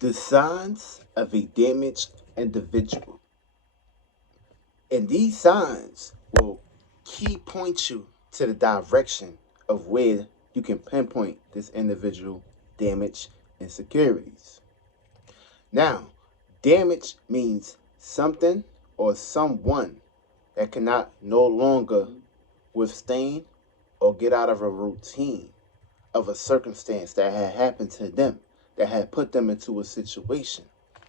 The signs of a damaged individual. And these signs will key point you to the direction of where you can pinpoint this individual damage insecurities. Now, damage means something or someone that cannot no longer withstand or get out of a routine of a circumstance that had happened to them, that had put them into a situation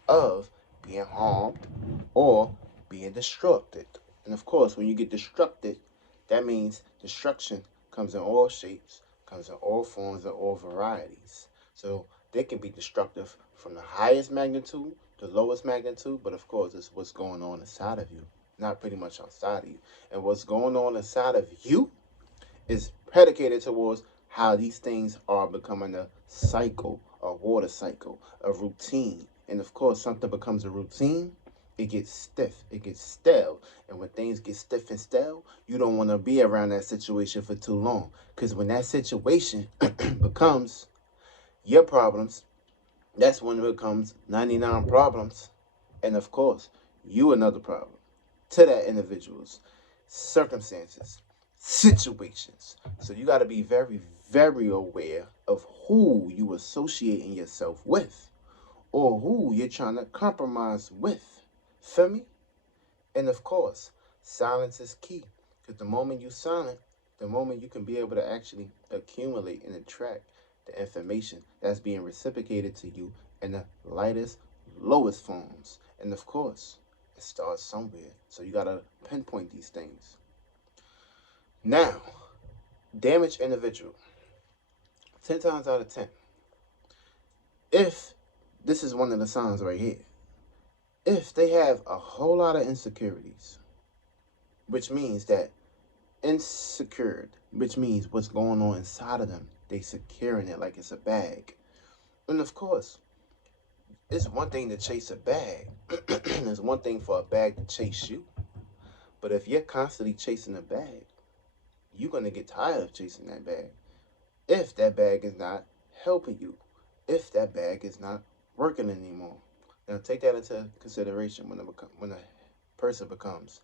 of being harmed or being destructed. And of course, when you get destructed, that means destruction comes in all shapes, comes in all forms, and all varieties. So they can be destructive from the highest magnitude to lowest magnitude, but of course, it's what's going on inside of you, not pretty much outside of you. And what's going on inside of you is predicated towards how these things are becoming a cycle, a water cycle, a routine. And of course, something becomes a routine, it gets stiff, it gets stale. And when things get stiff and stale, you don't want to be around that situation for too long. Because when that situation becomes your problems, that's when it becomes 99 problems. And of course, you another problem to that individual's circumstances, situations. So you got to be very, very aware of who you associating yourself with or who you're trying to compromise with. Feel me? And of course, silence is key. Because the moment you silent, the moment you can be able to actually accumulate and attract the information that's being reciprocated to you in the lightest, lowest forms. And of course, it starts somewhere. So you gotta pinpoint these things. Now, damaged individual. 10 times out of 10. If this is one of the signs right here. If they have a whole lot of insecurities, which means that insecure, which means what's going on inside of them, they securing it like it's a bag. And of course, it's one thing to chase a bag. It's one thing for a bag to chase you. But if you're constantly chasing a bag, you're going to get tired of chasing that bag. If that bag is not helping you, if that bag is not working anymore. Now take that into consideration when a person becomes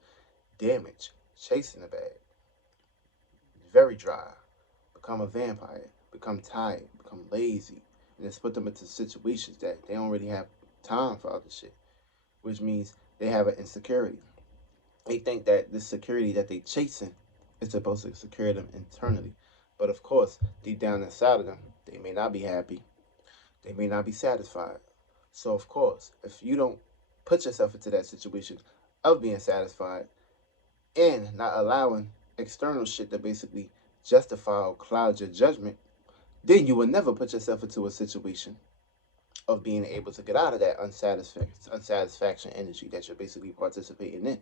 damaged, chasing a bag, very dry, become a vampire, become tired, become lazy, and it's put them into situations that they don't really have time for other shit, which means they have an insecurity. They think that this security that they chasing is supposed to secure them internally. But of course, deep down inside of them, they may not be happy. They may not be satisfied. So of course, if you don't put yourself into that situation of being satisfied and not allowing external shit to basically justify or cloud your judgment, then you will never put yourself into a situation of being able to get out of that unsatisfaction energy that you're basically participating in.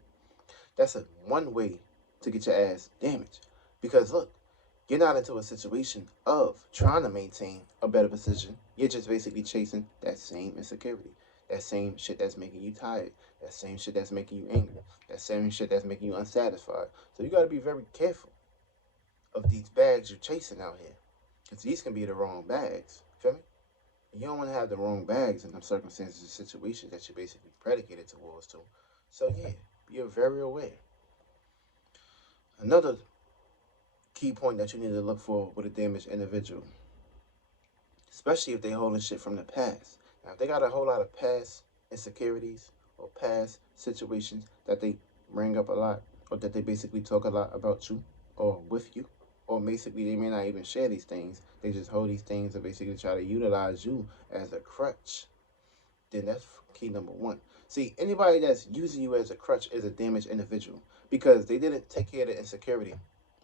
That's a one way to get your ass damaged. Because look, you're not into a situation of trying to maintain a better position. You're just basically chasing that same insecurity. That same shit that's making you tired. That same shit that's making you angry. That same shit that's making you unsatisfied. So you gotta be very careful of these bags you're chasing out here. Because these can be the wrong bags. Feel me? You don't want to have the wrong bags in them circumstances and situations that you're basically predicated towards to. So yeah, be very aware. Another key point that you need to look for with a damaged individual, especially if they holding shit from the past. Now, if they got a whole lot of past insecurities or past situations that they bring up a lot, or that they basically talk a lot about you or with you, or basically they may not even share these things. They just hold these things to basically try to utilize you as a crutch. Then that's key number one. See, anybody that's using you as a crutch is a damaged individual because they didn't take care of the insecurity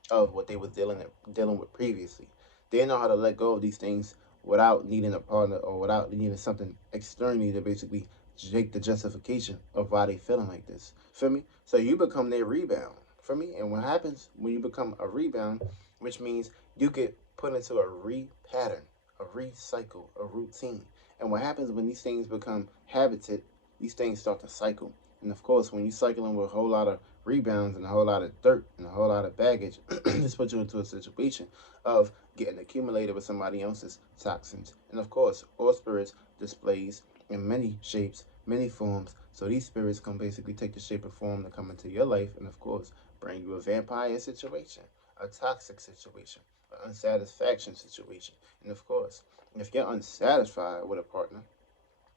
of what they was dealing with previously. They know how to let go of these things without needing a partner or without needing something externally to basically take the justification of why they feeling like this. Feel me? So you become their rebound. Feel me? And what happens when you become a rebound, which means you get put into a re-pattern, a recycle, a routine. And what happens when these things become habited, these things start to cycle. And of course, when you're cycling with a whole lot of rebounds and a whole lot of dirt and a whole lot of baggage, this puts you into a situation of getting accumulated with somebody else's toxins. And of course, all spirits displays in many shapes, many forms. So these spirits can basically take the shape and form to come into your life, and of course, bring you a vampire situation, a toxic situation, an unsatisfaction situation. And of course, if you're unsatisfied with a partner,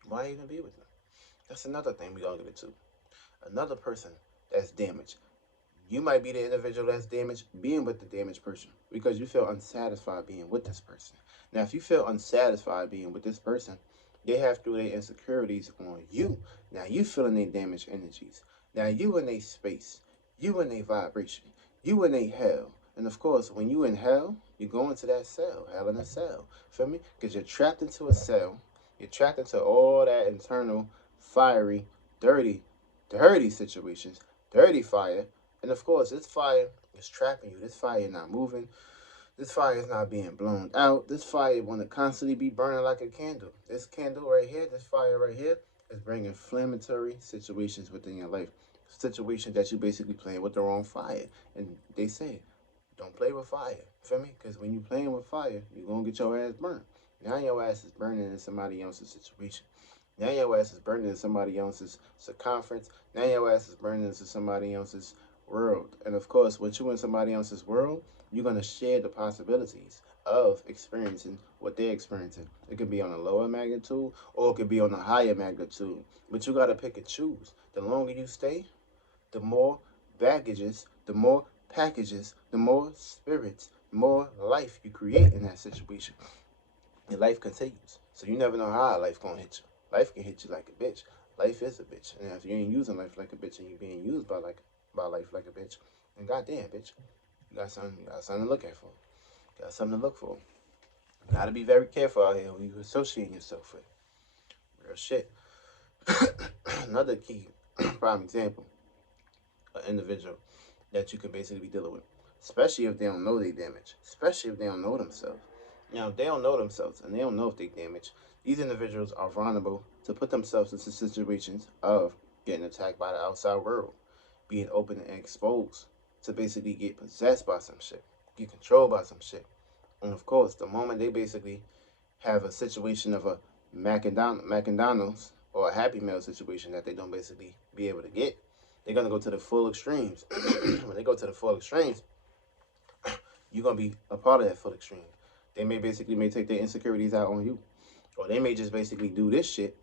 why even be with them? That's another thing we gotta get into. Another person that's damaged. You might be the individual that's damaged being with the damaged person because you feel unsatisfied being with this person. Now, if you feel unsatisfied being with this person, they have threw their insecurities on you. Now you feeling their damaged energies. Now you in their space. You in their vibration. You in their hell. And of course, when you in hell, you go into that cell, hell in a cell. Feel me? Because you're trapped into a cell. You're trapped into all that internal, fiery, dirty situations, dirty fire. And of course, this fire is trapping you. This fire is not moving. This fire is not being blown out. This fire want to constantly be burning like a candle. This candle right here, this fire right here, is bringing inflammatory situations within your life. Situations that you basically playing with the wrong fire. And they say, don't play with fire. Feel me? Because when you playing with fire, you're going to get your ass burned. Now your ass is burning in somebody else's situation. Now your ass is burning in somebody else's circumference. Now your ass is burning into somebody else's world. And of course, when you're in somebody else's world, you're going to share the possibilities of experiencing what they're experiencing. It could be on a lower magnitude or it could be on a higher magnitude. But you got to pick and choose. The longer you stay, the more baggages, the more packages, the more spirits, the more life you create in that situation. And life continues. So you never know how life going to hit you. Life can hit you like a bitch. Life is a bitch. And if you ain't using life like a bitch and you being used by life like a bitch, then goddamn bitch, you got something to look at for. You got something to look for. You gotta be very careful out here who you associate yourself with. Real shit. Another key prime example, an individual that you can basically be dealing with. Especially if they don't know they damage. Especially if they don't know themselves. If they don't know themselves and they don't know if they damage, these individuals are vulnerable to put themselves into situations of getting attacked by the outside world, being open and exposed to basically get possessed by some shit, get controlled by some shit. And of course, the moment they basically have a situation of a McDonald's or a Happy Meal situation that they don't basically be able to get, they're gonna go to the full extremes. When they go to the full extremes, you're gonna be a part of that full extreme. They may take their insecurities out on you, or they may just basically do this shit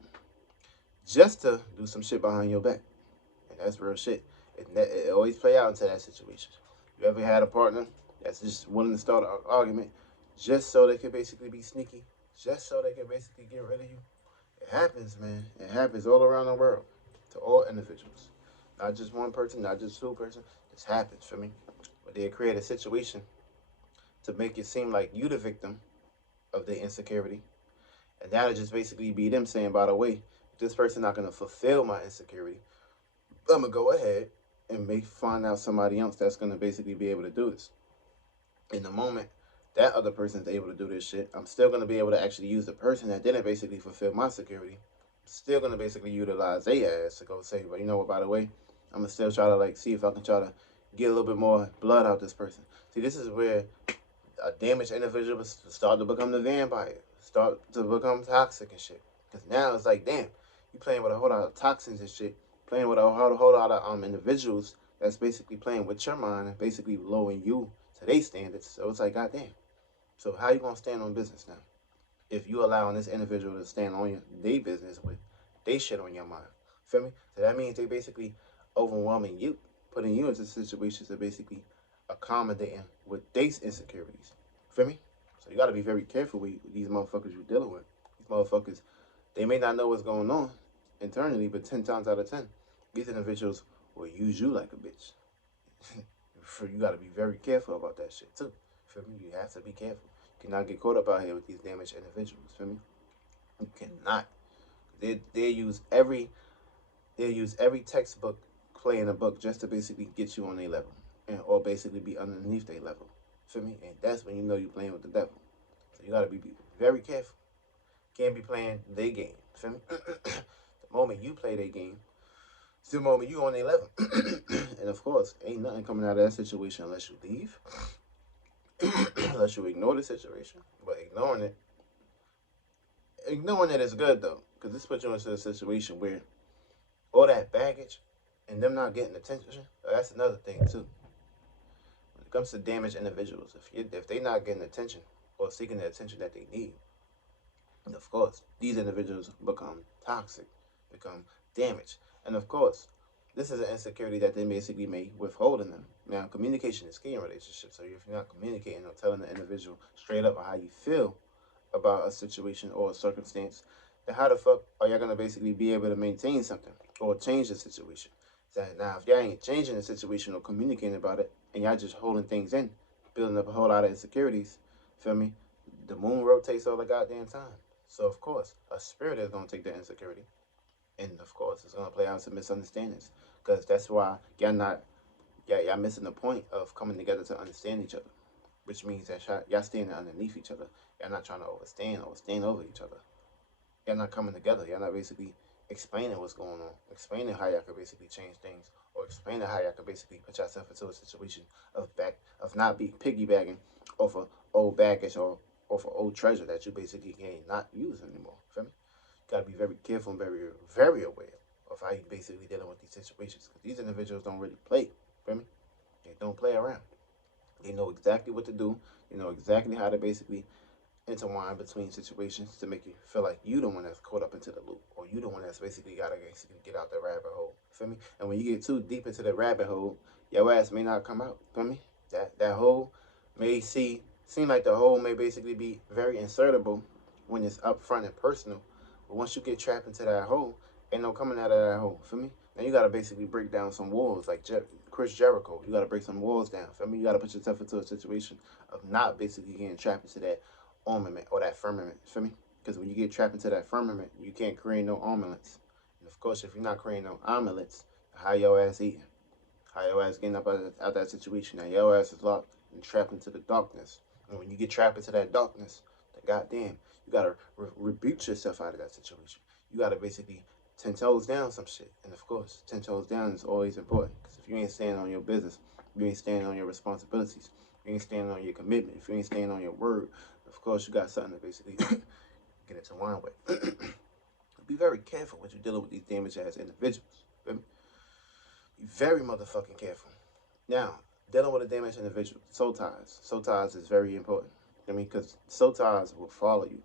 just to do some shit behind your back, and that's real shit. It always play out into that situation. You ever had a partner that's just willing to start an argument just so they can basically be sneaky, just so they can basically get rid of you? It happens, man. It happens all around the world to all individuals, not just one person, not just two person. This happens for me, but they create a situation to make it seem like you the victim of their insecurity. And that'll just basically be them saying, by the way, this person not gonna fulfill my insecurity. I'm gonna go ahead and find out somebody else that's gonna basically be able to do this. In the moment that other person's able to do this shit, I'm still gonna be able to actually use the person that didn't basically fulfill my security. Still gonna basically utilize their ass to go say, but you know what, by the way, I'm gonna still try to see if I can try to get a little bit more blood out this person. See, this is where a damaged individual start to become the vampire, start to become toxic and shit. Because now it's like, damn, you playing with a whole lot of toxins and shit, playing with a whole lot of individuals that's basically playing with your mind and basically lowering you to their standards. So it's like, goddamn. So how you gonna stand on business now if you allowing this individual to stand on their business with they shit on your mind? Feel me? So that means they basically overwhelming you, putting you into situations of basically accommodating with their insecurities. Feel me? So you gotta be very careful with these motherfuckers you're dealing with. These motherfuckers, they may not know what's going on internally, but 10 times out of 10, these individuals will use you like a bitch. You gotta be very careful about that shit too. Feel me? You have to be careful. You cannot get caught up out here with these damaged individuals. Feel me? You cannot. They use every textbook play in a book just to basically get you on their level, or basically be underneath their level. Feel me? And that's when you know you're playing with the devil. So you gotta be very careful. Can't be playing their game. Feel me? The moment you play their game, it's the moment you on their level. And of course, ain't nothing coming out of that situation unless you leave, unless you ignore the situation. But ignoring it is good though. Because this puts you into a situation where all that baggage and them not getting attention, that's another thing too. When it comes to damaged individuals, if they not getting attention or seeking the attention that they need, and of course, these individuals become toxic, become damaged. And of course, this is an insecurity that they basically may withhold in them. Now, communication is key in relationships. So if you're not communicating or telling the individual straight up how you feel about a situation or a circumstance, then how the fuck are y'all gonna basically be able to maintain something or change the situation? So now, if y'all ain't changing the situation or communicating about it, and y'all just holding things in, building up a whole lot of insecurities, feel me? The moon rotates all the goddamn time. So of course, a spirit is gonna take that insecurity, and of course, it's gonna play out some misunderstandings. Because that's why y'all missing the point of coming together to understand each other, which means that y'all standing underneath each other. Y'all not trying to overstand or stand over each other. Y'all not coming together. Y'all not basically explaining what's going on, explaining how y'all could basically change things, or explaining how y'all could basically put yourself into a situation of not be piggybacking off of old baggage or off of old treasure that you basically can't not use anymore. Feel me? You gotta be very careful and very aware of how you basically dealing with these situations. Because these individuals don't really play. Feel me? They don't play around. They know exactly what to do. They know exactly how to basically intertwine between situations to make you feel like you the one that's caught up into the loop, or you the one that's basically gotta basically get out the rabbit hole. Feel me? And when you get too deep into the rabbit hole, your ass may not come out. Feel me? That hole may seem like the hole may basically be very insertable when it's upfront and personal. But once you get trapped into that hole, ain't no coming out of that hole. Feel me? Now you gotta basically break down some walls like Chris Jericho. You gotta break some walls down. Feel me? You gotta put yourself into a situation of not basically getting trapped into that armament or that firmament. Feel me? Because when you get trapped into that firmament, you can't create no armaments. And of course, if you're not creating no armaments, how your ass eating? How your ass getting up out that situation? Now your ass is locked and trapped into the darkness. And when you get trapped into that darkness, then goddamn, you gotta rebuke yourself out of that situation. You gotta basically 10 toes down some shit. And of course, 10 toes down is always important. Because if you ain't standing on your business, you ain't standing on your responsibilities, you ain't standing on your commitment, if you ain't standing on your word, of course you got something to basically get into line with. Be very careful when you're dealing with these damaged ass individuals. Be very motherfucking careful. Now, dealing with a damaged individual, soul ties. Soul ties is very important. I mean, because soul ties will follow you.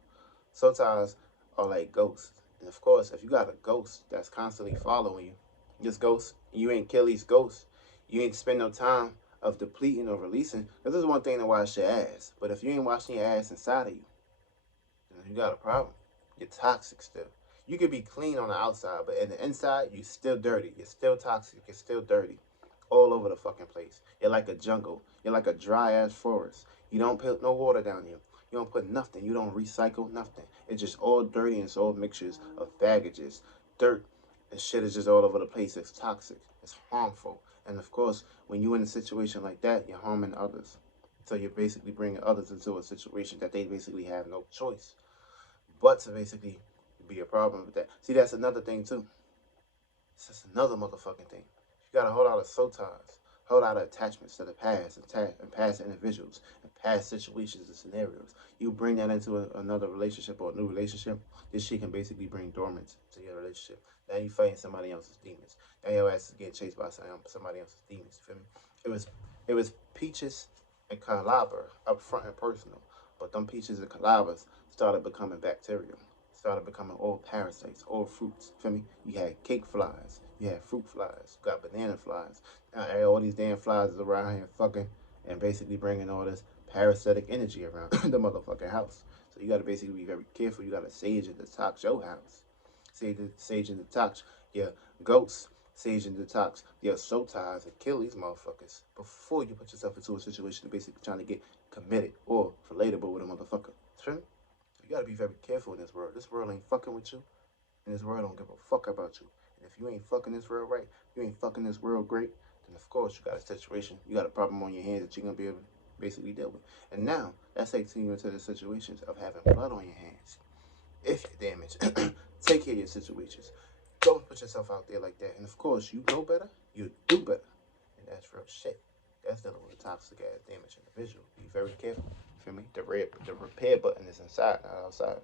Soul ties are like ghosts. And of course, if you got a ghost that's constantly following you, this ghost, you ain't kill these ghosts, you ain't spend no time of depleting or releasing. Because this is one thing to wash your ass. But if you ain't washing your ass inside of you, then you got a problem. You're toxic still. You could be clean on the outside, but in the inside, you still dirty. You're still toxic. You're still dirty. All over the fucking place. You're like a jungle. You're like a dry ass forest. You don't put no water down you. You don't put nothing. You don't recycle nothing. It's just all dirty and it's all mixtures of baggages, dirt, and shit is just all over the place. It's toxic. It's harmful. And of course, when you're in a situation like that, you're harming others. So you're basically bringing others into a situation that they basically have no choice but to basically be a problem with that. See, that's another thing too. It's just another motherfucking thing. You got a whole lot of soul ties, a whole lot of attachments to the past and past individuals and past situations and scenarios. You bring that into another relationship or a new relationship, this shit can basically bring dormant to your relationship. Now you fighting somebody else's demons. Now your ass is getting chased by somebody else's demons. Feel me? It was peaches and calabar up front and personal, but them peaches and calabas started becoming bacterial, started becoming all parasites, all fruits. Feel me? You had cake flies, you had fruit flies, you got banana flies. Now all these damn flies is around here fucking and basically bringing all this parasitic energy around the motherfucking house. So you got to basically be very careful. You got to sage and detox your house. Sage and detox your ghosts. Sage and detox your soul ties and kill these motherfuckers before you put yourself into a situation of basically trying to get committed or relatable with a motherfucker. True? You gotta be very careful in this world. This world ain't fucking with you, and this world don't give a fuck about you. And if you ain't fucking this world right, you ain't fucking this world great, then of course you got a situation, you got a problem on your hands that you're gonna be able to basically deal with. And now that's taking you into the situations of having blood on your hands. If you're damaged, take care of your situations. Don't put yourself out there like that. And of course, you know better, you do better. And that's real shit. That's dealing with a toxic ass damaged individual. Be very careful. Feel me? The repair button is inside, not outside.